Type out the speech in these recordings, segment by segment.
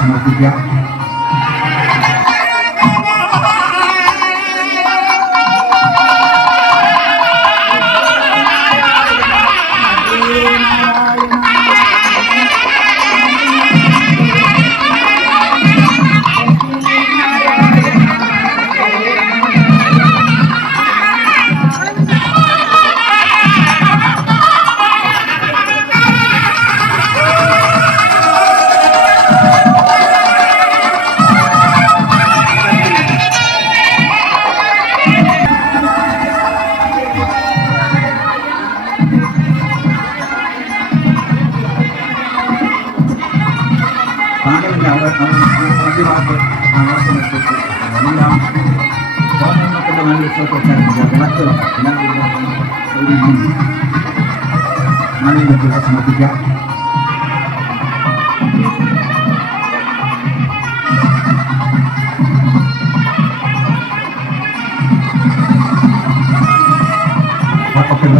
സമർപ്പിക്കാം. സമർപ്പിക്കാം.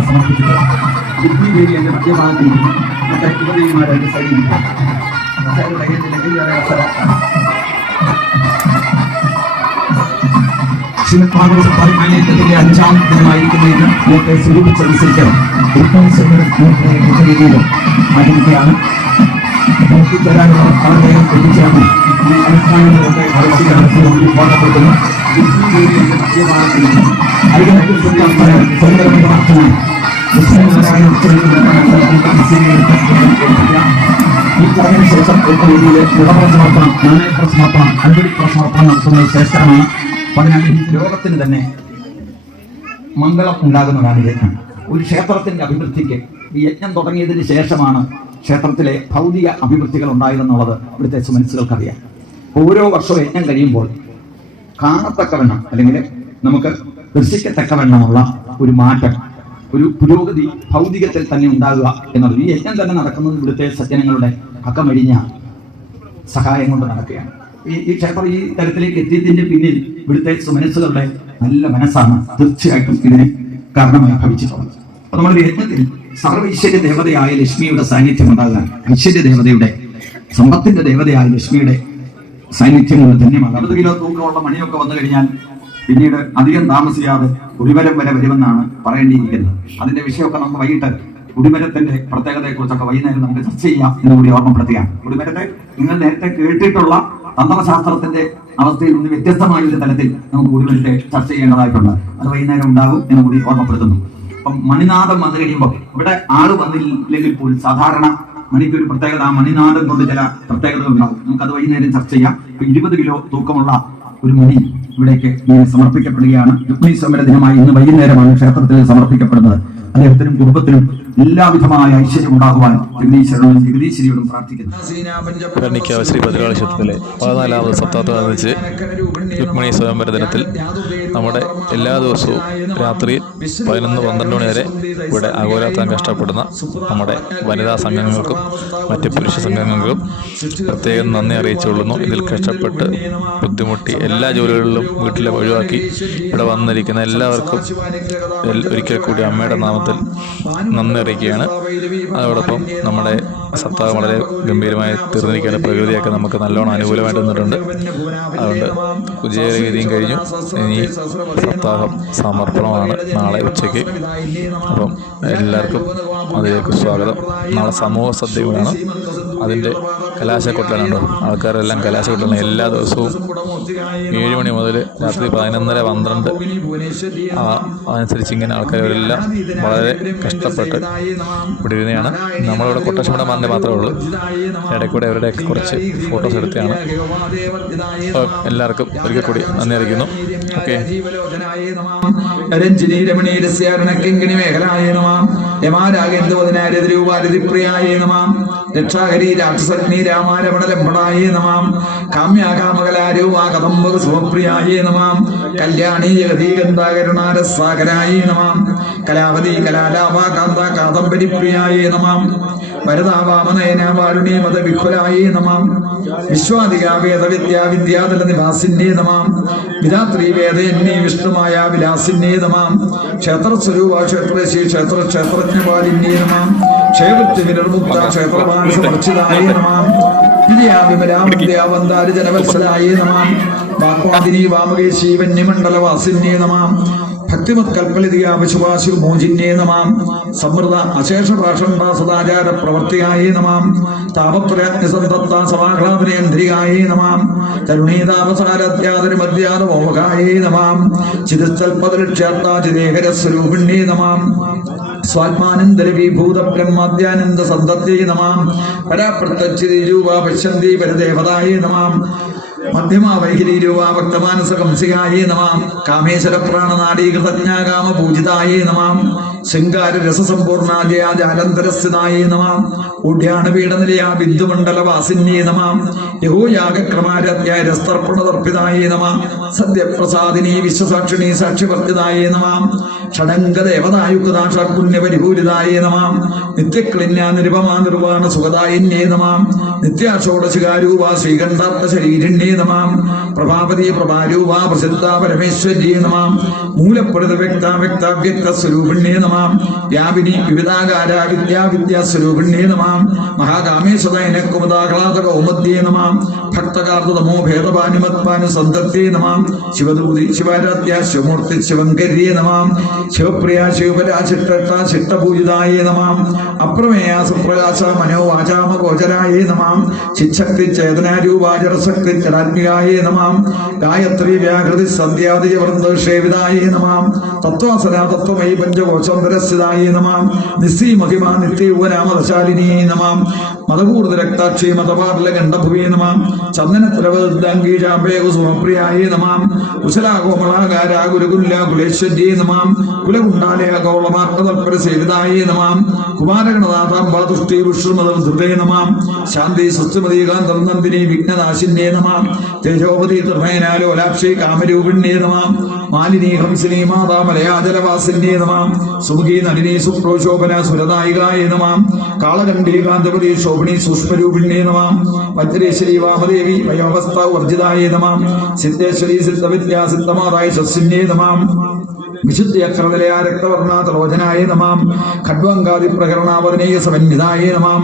സമർപ്പിച്ചിട്ട് ബുദ്ധിദേവി എന്റെ മധ്യഭാഗത്തിൽ മറ്റേ യുവദേവിമാരുടെ സൈഡിൽ ശ്രീമദ്ഭാഗവതത്തിന്റെ 5-ാം ദിനമായിരിക്കുന്ന ഇത് നേരത്തെ സൂചിപ്പിച്ചനുസരിച്ച് രീതിയിലും ആചരിക്കുകയാണ്. നമുക്ക് തരാനുള്ള വളരെ വേഗം എത്തിച്ചേർന്ന് ഈ അനുഷ്ഠാനങ്ങളൊക്കെ ഓർമ്മപ്പെടുത്തുന്നു. ബുദ്ധിദേവിയുടെ മധ്യഭാഗത്തിൽ ഈ ചടങ്ങിന് ശേഷം എന്ന രീതിയിൽ സമർപ്പണം, നാണയപ്രസമർപ്പണം, അൻപടിപ്രസമർപ്പണം നടത്തുന്നത് ശ്രേഷ്ഠമാണ്. അതിനാൽ ലോകത്തിന് തന്നെ മംഗളം ഉണ്ടാകുന്നതാണ് യജ്ഞം. ഒരു ക്ഷേത്രത്തിന്റെ അഭിവൃദ്ധിക്ക് ഈ യജ്ഞം തുടങ്ങിയതിന് ശേഷമാണ് ക്ഷേത്രത്തിലെ ഭൗതിക അഭിവൃദ്ധികൾ ഉണ്ടായതെന്നുള്ളത് ഇവിടുത്തെ സുമനസ്സുകൾക്കറിയാം. ഓരോ വർഷവും യജ്ഞം കഴിയുമ്പോൾ കാണത്തക്കവണ്ണം അല്ലെങ്കിൽ നമുക്ക് ദർശിക്കത്തക്കവണ്ണമുള്ള ഒരു മാറ്റം, ഒരു പുരോഗതി ഭൗതികത്തിൽ തന്നെ ഉണ്ടാകുക എന്നുള്ളത് ഈ യജ്ഞം തന്നെ നടക്കുന്നത് ഇവിടുത്തെ സജ്ജനങ്ങളുടെ അക്കമഴിഞ്ഞ സഹായം കൊണ്ട് നടക്കുകയാണ്. ഈ ക്ഷേത്രം ഈ തരത്തിലേക്ക് എത്തിയതിന്റെ പിന്നിൽ ഇവിടുത്തെ സുമനസ്സുകളുടെ നല്ല മനസ്സാണ് തീർച്ചയായിട്ടും ഇതിന് കാരണമായി ഭവിച്ചിട്ടുള്ളത്. അപ്പൊ നമ്മുടെ യജ്ഞത്തിൽ സർവൈശ്വര്യ ദേവതയായ ലക്ഷ്മിയുടെ സാന്നിധ്യം ഉണ്ടാകാൻ, ഐശ്വര്യ ദേവതയുടെ സമ്പത്തിന്റെ ദേവതയായ ലക്ഷ്മിയുടെ സാന്നിധ്യം കൊണ്ട് ധന്യമാണ്. 60 കിലോ തൂക്കമുള്ള മണിയൊക്കെ വന്നു കഴിഞ്ഞാൽ പിന്നീട് അധികം താമസിയാതെ കുടിമരം വരെ വരുമെന്നാണ് പറയേണ്ടിയിരിക്കുന്നത്. അതിന്റെ വിഷയമൊക്കെ നമുക്ക് വൈകിട്ട് കുടിമരത്തിന്റെ പ്രത്യേകതയെ കുറിച്ചൊക്കെ വൈകുന്നേരം നമുക്ക് ചർച്ച ചെയ്യാം എന്നുകൂടി ഓർമ്മപ്പെടുത്തുകയാണ്. കുടിമരത്തെ നിങ്ങൾ നേരത്തെ കേട്ടിട്ടുള്ള തന്ത്രശാസ്ത്രത്തിന്റെ അവസ്ഥയിൽ നിന്ന് വ്യത്യസ്തമായ ഒരു തലത്തിൽ നമുക്ക് കുടിമരത്തെ ചർച്ച ചെയ്യേണ്ടതായിട്ടുണ്ട്. അത് വൈകുന്നേരം ഉണ്ടാകും എന്നുകൂടി ഓർമ്മപ്പെടുത്തുന്നു. അപ്പം മണിനാദം വന്നു കഴിയുമ്പോൾ ഇവിടെ ആള് വന്നില്ലെങ്കിൽ പോലും സാധാരണ മണിക്ക് ഒരു പ്രത്യേകത, ആ മണിനാദം കൊണ്ട് ചില പ്രത്യേകതകൾ ഉണ്ടാകും. നമുക്കത് വൈകുന്നേരം ചർച്ച ചെയ്യാം. 20 കിലോ തൂക്കമുള്ള ഒരു മണി ഇവിടേക്ക് സമർപ്പിക്കപ്പെടുകയാണ്. രുക്മിണി സ്വയംവര ദിനമായി ഇന്ന് വൈകുന്നേരമാണ് ക്ഷേത്രത്തിൽ സമർപ്പിക്കപ്പെടുന്നത്. അദ്ദേഹത്തിനും കുടുംബത്തിനും എല്ലാവിധമായ ഐശ്വര്യം ഉണ്ടാകുവാൻ ജഗദീശ്വരനോടും ജഗദീശ്വരിയോടും പ്രാർത്ഥിക്കുന്നു. ഭരണിക്കാവ് ശ്രീ ഭദ്രകാളി ക്ഷേത്രത്തിലെ 14ാമത് സപ്താഹത്തോടനുബന്ധിച്ച് രുക്മിണി സ്വയംവര ദിനത്തിൽ നമ്മുടെ എല്ലാ ദിവസവും രാത്രി 11-12 മണി വരെ ഇവിടെ അഹോരാത്രം കഷ്ടപ്പെടുന്ന നമ്മുടെ വനിതാ സംഘങ്ങൾക്കും മറ്റ് പുരുഷ സംഘങ്ങൾക്കും പ്രത്യേകം നന്ദി അറിയിച്ചുകൊള്ളുന്നു. ഇതിൽ കഷ്ടപ്പെട്ട് ബുദ്ധിമുട്ടി എല്ലാ ജോലികളിലും വീട്ടിലെ ഒഴിവാക്കി ഇവിടെ വന്നിരിക്കുന്ന എല്ലാവർക്കും ഒരിക്കൽ കൂടി അമ്മയുടെ നാമത്തിൽ നന്ദി അറിയിക്കുകയാണ്. അതോടൊപ്പം നമ്മുടെ സപ്താഹം വളരെ ഗംഭീരമായി തീർന്നിരിക്കുകയാണ്. പ്രകൃതിയൊക്കെ നമുക്ക് നല്ലോണം അനുകൂലമായിട്ട് നിന്നിട്ടുണ്ട്. അതുകൊണ്ട് ഉജ്ജയഗതിയും കഴിഞ്ഞു. ഇനി സപ്താഹം സമർപ്പണമാണ് നാളെ ഉച്ചയ്ക്ക്. അപ്പം എല്ലാവർക്കും അതിലേക്ക് സ്വാഗതം. നാളെ സമൂഹ സദ്യയാണ്. അതിൻ്റെ കലാശക്കൊട്ടലുണ്ടോ, ആൾക്കാരെല്ലാം കലാശക്കൊട്ടലാണ്. എല്ലാ ദിവസവും 7 മണി മുതൽ രാത്രി 11-12 അതനുസരിച്ച് ഇങ്ങനെ ആൾക്കാരെല്ലാം വളരെ കഷ്ടപ്പെട്ട് ഇവിടെ ഇരുന്നെയാണ്. നമ്മളിവിടെ കൊട്ടേഷൻ മാറിൻ്റെ മാത്രമേ ഉള്ളൂ. ഇടയ്ക്കൂടെ അവരുടെ കുറച്ച് ഫോട്ടോസ് എടുത്തതാണ്. അപ്പോൾ എല്ലാവർക്കും ഒരിക്കൽ കൂടി നന്ദി അറിയിക്കുന്നു. ഓക്കെ. രക്ഷാകരി രാക്ഷസഗ്നി രാമാരമണലംബണായേ നമാം. കാമ്യാകാമകലാരൂപാ കദംബക സുമപ്രിയായേ നമാം. കല്യാണി ജഗതീ ഗന്ധാകരുണാരസാഗരായേ നമാം. കലാവതി കലാലാഭ കാന്ത കാദംബരിപ്രിയായേ നമാം. വരദാവാമനയന വാരുണീ മത വിഖുലായേ നമാം. വിശ്വാദിക വേദവിദ്യാ വിദ്യാതല നിവാസിന്യേ നമാം. വിധാത്രീ വേദയന്യേ വിഷ്ണുമായ വിലാസിന്യേ നമാം. ക്ഷേത്രസ്വരൂപ ക്ഷേത്രശീ ക്ഷേത്ര ക്ഷേത്രജ്ഞപാലിന്യേ നമാം. ക്ഷേമത്യ വിനിർമുക്ത ക്ഷേത്രമാനസമർച്ചിതായേ നമാം. വിദ്യാവന്താരി ജനവത്സലായേ നമാം. വാക്വാദിനി വാമകേശീ വന്യമണ്ഡലവാസിന്യേ നമാം. ഭക്തിമത്കൽപ്പലിതിയാ വിശുവാശി മോചിന്യേ നമാം. സമൃദ്ധ അശേഷ ഭാഷണ്ട സദാചാര പ്രവർത്തിയായേ നമാം. താപത്രയജ്ഞസന്തത്ത സമാഹ്ലാദനേന്ദ്രിയായേ നമാം. തരുണീതാപസാരത്യാദരിമദ്യാദമോകായേ നമാം. ചിതസ്ഥൽപദലക്ഷ്യാർത്താ ചിദേകരസ്വരൂപിണ്യേ നമാം. സ്വാത്മാനന്ദരവിഭൂത ബ്രഹ്മാദ്യാനന്ദ സന്തത്യേ നമാം. പരാപ്രത്യക്ഷരൂപ പശ്യന്തി പരദേവതായേ നമാം. മധ്യമാ വൈഖിരീരൂപാ ഭക്തമാനസ കംസികായേ നമാം. കാമേശ്വര പ്രാണനാടീകൃതജ്ഞാകാമ പൂജിതായേ നമാം. ശൃംഗാര രസസമ്പൂർണാജയാജാലന്തരസ്ഥിതായേ നമാം. ഊഢ്യാണപീഠനിലയാ ബിന്ദുമണ്ഡലവാസിന്യേ നമാം. യഹോയാഗക്രമാരത്യാരസ്തർപ്പണതർപ്പിതായേ നമാം. സദ്യപ്രസാദിനി വിശ്വസാക്ഷിണി സാക്ഷിവർത്തിതായേ നമാം. ഷഡംഗദേവതായുക്താഷാപുണ്യപരിപൂരിതായേ നമാം. നിത്യക്ലിന്യാ നിരുപമാ നിർവാണ സുഖദായിന്യേ നമാം. നിത്യാഷോഡശികാരൂപാ ശ്രീകണ്ഠാർത്ഥ ശരീരിണ്യേ നമാം. പ്രഭാപതി പ്രഭാരൂപാ പ്രസിദ്ധാ പരമേശ്വര്യേ നമാം. മൂലപ്രത വ്യക്ത വ്യക്താവ്യക്ത സ്വരൂപിണ്യേ നമാം. വ്യാപിനി വിവിധാകാര വിദ്യാവിദ്യാസ്വരൂപിണ്യേ നമാം. മഹാകാമേശ്വരൈന കുമുദാഹ്ലാദ കൗമദ്യേ നമാം. ഭക്തകാർത്തമോ ഭേദപാനുമത്പാനു സന്തത്യേ നമാം. ശിവദൂതി ശിവാരാധ്യ ശിവമൂർത്തി ശിവങ്കരിയേ നമാം. ശിവപ്രിയ ശിവപരാശിഷ്ട ചിട്ടപൂജിതായേ നമാം. അപ്രമേയ സുപ്രകാശ മനോവാചാമ ഗോചരായേ നമാം. ചിച്ഛക്തി ചേതനാരൂപാചരശക്തി ചരാത്മികായേ നമാം. ഗായത്രി വ്യാകൃതി സന്ധ്യാദിജവൃന്ദേവിതായേ നമാം. തത്വാസന തത്വമയി പഞ്ചകോശാന്തരസ്ഥിതായേ നമാം. നിസ്സീ മഹിമ നിത്യൗവനാമദശാലിനീ നമാം. മതകൂർദ്ധ രക്താക്ഷി മതപാർല ഗണ്ഡഭുവേ നമാം. ചന്ദനത്രവദാംഗീജാംബേകു സുമപ്രിയായേ നമാം. കുശലാകോമളാകാര ഗുരുകുല കുലേശ്വര്യേ നമാം. കുലകുണ്ടാലയ ഗൗളമാർഗതൽപര സേവിതായേ നമാം. കുമാരഗണനാഥാംബാതുഷ്ടി വിഷ്ണുമതേ നമാം. ശാന്തി സുസ്ഥിമതീകാന്തം നന്ദിനി വിഘ്നനാശിന്യേ നമാം. തേജോപതി തൃമേനാലോലാക്ഷി കാമരൂപിണ്യേ നമാം. മാലിനി ഹംസിനി മാതാ മലയാജലവാസിന്യേ നമാം. സുമുഖി നളിനി സുപ്രോശോഭന സുരദായികായേ നമാം. കാളകണ്ഠീകാന്തപതി ശോഭിണി സൂക്ഷ്മരൂപിണ്യേ നമാം. വജ്രേശ്വരി വാമദേവി വയോവസ്ഥ വർജിതായേ നമാം. സിദ്ധേശ്വരി സിദ്ധവിദ്യാ സിദ്ധമാതായ ശസ്യന്യേ നമാം. വിശുദ്ധ്യക്രവലയാ രക്തവർണ ത്രോജനായ നമാം. ഖഡ്വങ്കാദി പ്രകരണാവതനീയ സമന്വിതായേ നമാം.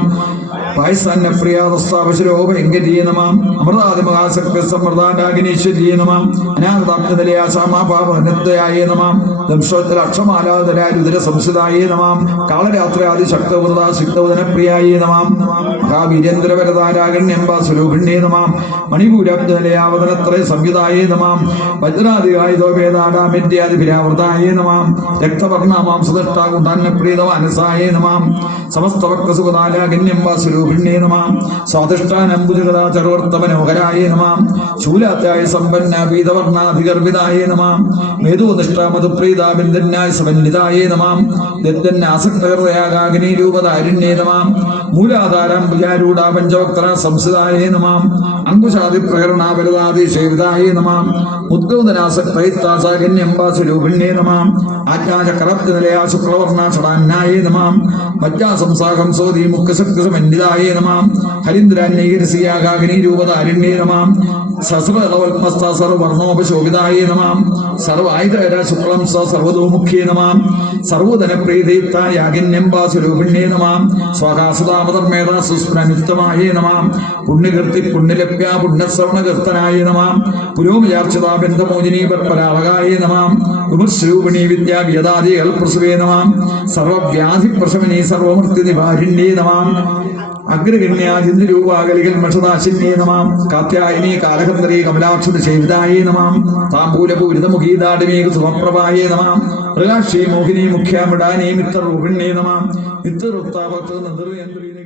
പായസാന്യപ്രിയാദസ്താപശുരോപയങ്കരിയേ നമാം. അമൃതാദിമഹാസക്തി സമൃദ്ധാഗിനീശ്വര്യേ നമാം. അനാഗതാപ്തലയാ സാമാപാപനദ്വയായേ നമാം. ദംശോത്തര അക്ഷമാലാധരാരുദര സംസ്ഥിതായേ നമാം. കാളരാത്രി ശക്തവൃത സിക്തവദനപ്രിയായേ നമാം. മഹാവീരേന്ദ്രവരതാരാഗണ്യംബ സ്വരൂപിണ്യേ നമാം. മണിപൂരാബ്ദലയാവതനത്രയ സംയുതായേ നമാം. വജ്രാദികായുധോ വേദാടാമിദ്യാദിഭിരാവൃതായ മനോഹരായ നമാം രക്തവർണ്ണാമാം സുദഷ്ടാകുണ്ടാന്നപ്രീതമാനസായ നമാം സമസ്തഭക്തസുഖതാലാഗന്യം വാസുരൂപിണ്യേ നമാം സ്വാദിഷ്ടാനംബുജഗദാചർവർത്ത മനോഹരായ നമാം ശൂലാത്യായ സമ്പന്ന പീതവർണ്ണാധികർവിതായ നമാം മേധോനിഷ്ഠാമധുപ്രീതാബിന്ദന്യായ സമന്വിതായ നമാം ദത്തന്നാസക്തഹൃദയാഗാഗ്നി രൂപതാരുണ്യേ നമാം മൂലാധാരം ഭുജാരൂഢ പഞ്ചവക്ത്ര സംസ്ഥിതായ നമാം അങ്കുശാദിപ്രകരണാപരതാദിശേവിതായ നമാം ഉദ്ഗോദനാസക്തൈത്താസാഗന്യം വാസുരൂപിണ്യേ നമാം ആജ്ഞാചക്രപ്തിനിലയാ ശുക്ലവർണ്ണ ഷടാന്യായ നമാം മജ്ജാസംസാഹം സോദി മുഖശക്തി സമന്വിതായ നമാം ഹരീന്ദ്രാന്യൈരസിയാഗാഗ്നി രൂപതാരുണ്യേ നമാം സസ്രവൽമസ്ത സർവർണോപശോഭിതായ നമാം സർവായുധര ശുക്ലം സർവതോമുഖ്യേ നമാം സർവധനപ്രീതീപ്തായാഗിന്യം വാസുരൂപിണ്യേ നമാം സ്വകാസുതാമതർമേധ സുസ്പ്രനിത്തമായ നമാം പുണ്യകീർത്തി പുണ്യലഭ്യ പുണ്യശ്രവണകീർത്തനായ നമാം പുരോമയാർച്ചിതാ ബന്ധമോചിനി പരാവകായ നമാം വിമർശരൂപിണി വിദ്യാ വ്യദാദികൾ പ്രസവേ നമാം സർവവ്യാധി പ്രശമനീ സർവമൃത്യു നിവാരിണ്യേ നമാം അഗ്രഗണ്യാജിന്ദരൂപാകലികൽ മഷദാശിന്യേ നമാം കാത്യായനീ കാലഹന്തരീ കമലാക്ഷത സേവിതായേ നമാം താംബൂലപൂരിതമുഖീദാടിമീക സുമപ്രഭായേ നമാം പ്രകാശീ മോഹിനി മുഖ്യാമിടാനീ മിത്രരൂപിണ്യേ നമാം മിത്രവൃത്താഭക്ത